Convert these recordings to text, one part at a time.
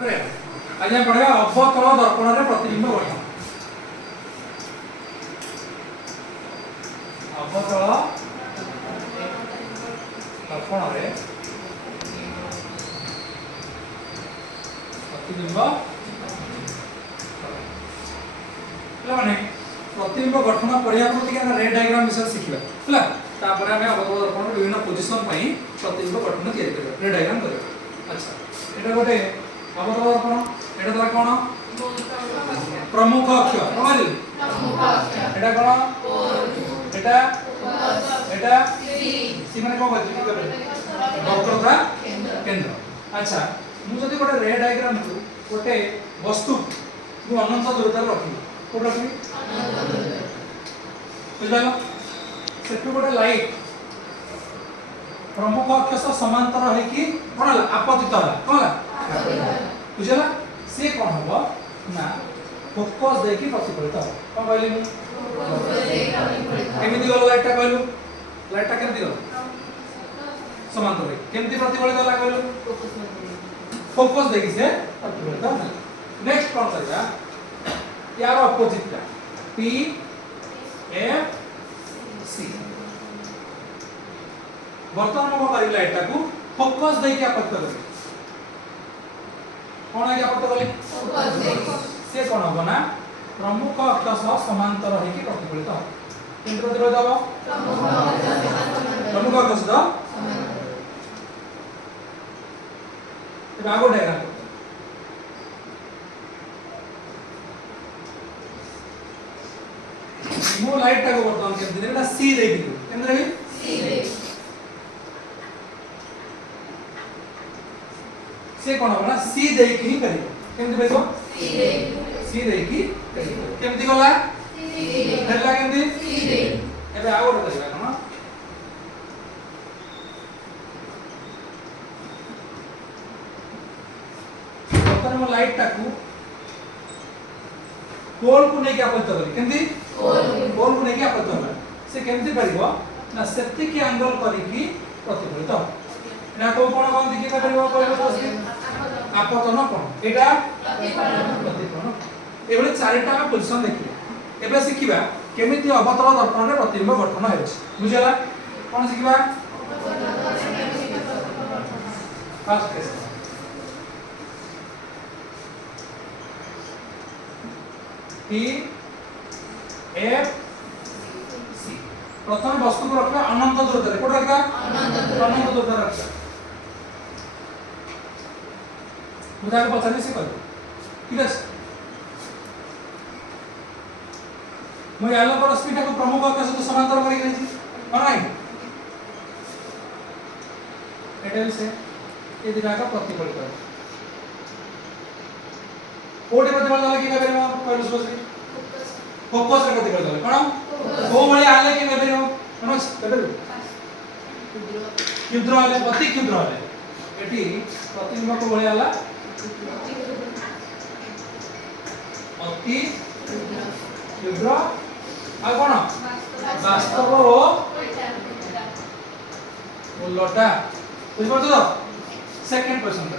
आज हम पढ़ेगा अवतल दर्पण रे प्रतिबिंब गठन। अवतल दर्पण रे प्रतिबिंब माने प्रतिबिंब गठन पढ़िया को रे डायग्राम विषय शिखिबा हला तापर हमें अवतल दर्पण विभिन्न पोजीशन पई प्रतिबिंब गठन तैयारी करबा रे डायग्राम करबा। अच्छा एटा गोटे अवतल दर्पण एटा तला कोन प्रमुख अक्ष कोन आली प्रमुख अक्ष एटा कोन एटा सी माने कोन कहै वक्रता केंद्र। अच्छा मु जदी गोटे रे डायग्राम को गोटे वस्तु को अनंत दूरता रखी को रखी अनंत दूरता बुझलो सेटु गोटे लाइट प्रमुख अक्ष से समांतर है कि कोन आपतित होला कोन बुझला से कोन हबो ना फोकस दे की प्रतिफलित हो कोन कहली मु फोकस दे प्रतिफलित केमिति गलो लाइटटा कहलु लाइटटा केमिति गलो समांतर केमिति प्रतिफलित होला कहलु फोकस दे की से प्रतिफलित होला। नेक्स्ट कोन करबा यार अपोजिट टा P F C वर्तमान को करी लाइटटा को फोकस दे के आपत्त करी कोन है आपत्त करी फोकस दे से कोन हो ना प्रमुख अक्ष सह समांतर है कि प्रतिफलित हो केंद्र प्रतिफलित हो प्रमुख अक्ष सह समांतर ते आगो डायग्राम मो लाइट टा को वर्तमान केंद्र एटा सी दे दी केंद्र है सी दे से कोन हो ना सी दे की करियो केमति बेको सी दे की केमति गला सी हेला केमति सी दे एबे आ गोटे करबा कोन वर्तमान मो लाइट टा को पोल को नै के आपत्त करी केमति पोल को नै के आपत्त होला से केमति परिबो ना सेति के एंगल करी की प्रतिफलित हो ना को कोन कोन दिखे करिबो कहबो आपतन कोन एटा प्रतिफलन एबले चारिटा पोजीशन देखिबा एबे सिखिबा केमिति अवतल दर्पण रे प्रतिबिंब गठन होछ बुझला कोन सिखिबा first case P F C प्रथम वस्तु को रखबा अनंत दूरता रे कोड रखबा अनंत दूरता रखबा बुझा के पछाने से कर ठीक है मैं आलोक रश्मि को प्रमुख अक्ष सहित समांतर करी रही और नहीं एटा से ये दिना का प्रतिफलित है कोडे प्रतिफलित होला कि बेबे कहलु सोचली फोकस रे प्रतिफलित होला कोन को भली आले कि बेबे मनोज बेबे क्षुद्र आले अति क्षुद्र आले एटी प्रतिबिंब को भली आला अति क्षुद्र आ कोन वास्तव उल्टा बुझ पड़छ तो सेकंड क्वेश्चन का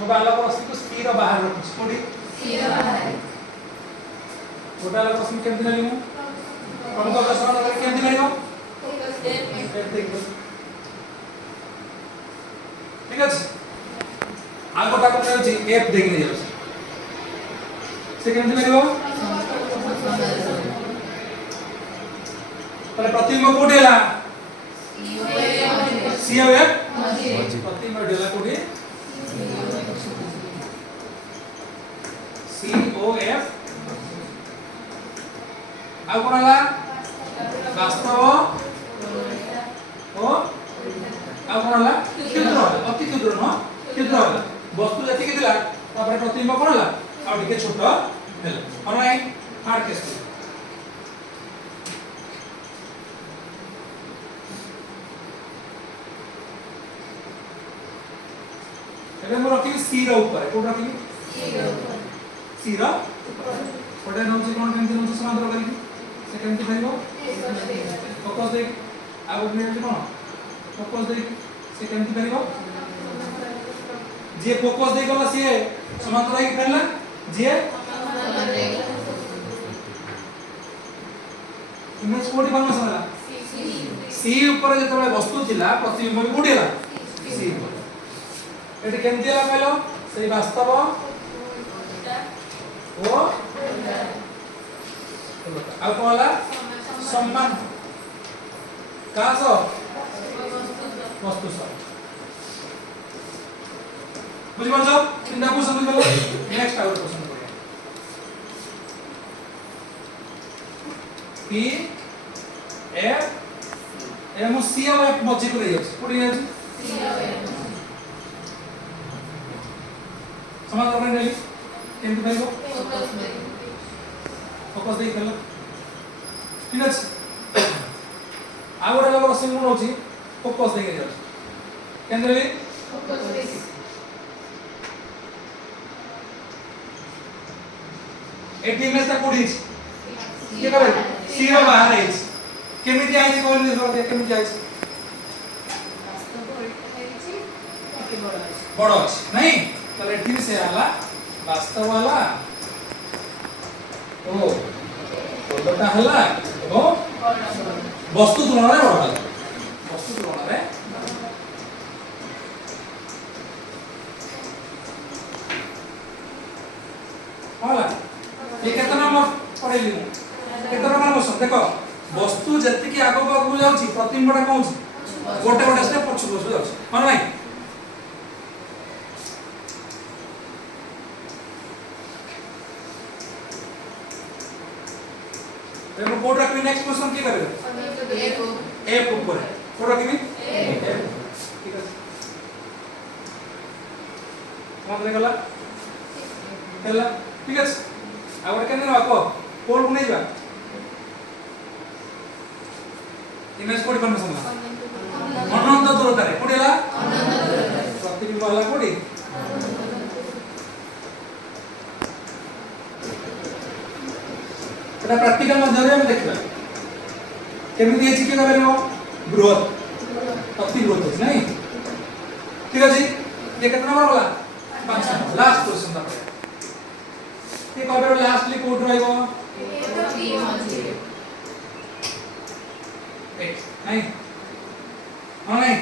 मोबाइल को रस्सी को स्थिर बाहर रख कोडी स्थिर बाहर मोबाइल को रस्सी केमति लेली मु प्रमुख अक्ष समान कर केमति लेलियो ठीक है आ गोटा को छै F देखि नै जाउ से केमति लेलियो पहले प्रतिबिंब कोडी हला C और F प्रतिबिंब डेला कोडी C O F आ कोन हला वास्तव ओ आ कोन हला क्षुद्र अति क्षुद्र न क्षुद्र हला वस्तु जति के दिला तापर प्रतिबिंब कोन हला आ टिके छोट हला और नाही हार्ड केस एबे मो रखी C रो ऊपर को रखी C रो ऊपर पटे नउची कोन केमति नउची समांतर करी से केमति भाइबो फोकस दे आ गोटे नउची कोन फोकस दे से केमति भाइबो जे फोकस दे गला से समांतर आइ फेरला जे इमेज कोडी फॉर्मेशन होला सी ऊपर जेतबे वस्तु थिला प्रतिबिंब भी कोडी होला सी एटी केमति होला कहलो सेही वास्तव ओ आ कोला सम्मान कासो वस्तु सो बुझि पाछो तीनटा क्वेश्चन बुझि पालो नेक्स्ट आउट क्वेश्चन करिया पी एफ एम सी और एफ मझी को रही अछि कोडी अछि सी और एफ समाधान करने लेली केमति भाइबो फोकस देई फेल ठीक अछि आ गोटे लोग रसिंग कोन होछि फोकस देई जाय केंद्र ले फोकस देई एटी इमेज ता कोडी अछि के करे सी रो बाहर अछि केमिति आइछि कोन निर्भर दे केमिति आइछि बड़ अछि नहीं तले ठीक से आला वास्तव वाला ओ बड़टा हला ओ वस्तु तुलना रे बड़ हला वस्तु तुलना रे होला ये केतना नंबर पढैली मु केतना नंबर बस देखो वस्तु जति की आगो आगो जाउची प्रतिबिंबटा कहउची गोटे गोटे स्टेप पछ पछ जाउची मन भाई देखो कोड रखबी नेक्स्ट क्वेश्चन की करबे एफ ऊपर कोड रखबी एफ ठीक है मन रे गला हेला ठीक है आ गोटे केने को कोड को नै जा इमेज कोडी फॉर्मेशन ला अनंत दूरता रे कोडी ला अनंत दूरता प्रतिबिंब वाला कोडी एटा प्रैक्टिकल माध्यम रे हम देखबा केमिति अछि के करबो बृहत अति बृहत नै ठीक अछि ये कितना नंबर वाला 5 नंबर लास्ट क्वेश्चन दा ये कबे लास्टली कोड रहइबो ए तो बी मझी नहीं हां नहीं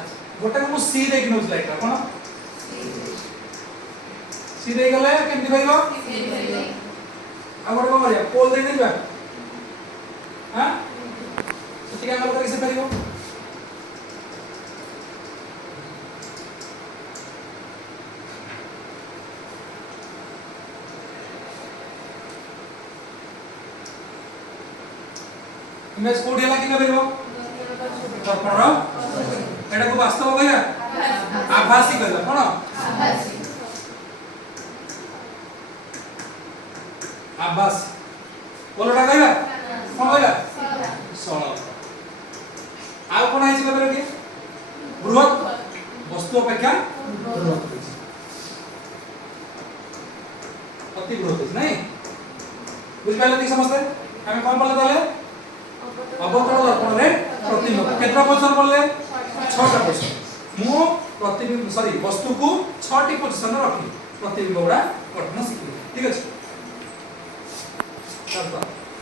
अच्छा गोटे को सी दे कि नोज लाइट कोन सी दे गले केमति भाइबो आ गोटे को मारिया पोल दे देबा हां सती का मतलब कैसे भाइबो इमेज कोड हला कि नबेरो दर्पण रो एटा को वास्तव कहया आभासी कहला कोन आभासी आभास बोलटा कहला कोन कहला सळ आ कोन आइछ नबेरो कि बृहत वस्तु अपेक्षा बृहत अति बृहत नहीं बुझ पाइले कि समझते हमें कोन बोलले ताले अवतरण दर्पण रे प्रतिबिंब केतना पोजीशन बोलले 6टा पोजीशन मु प्रतिबिंब सॉरी वस्तु को 6टी पोजीशन रखी प्रतिबिंब गुडा गठन सिखि ठीक अछि चल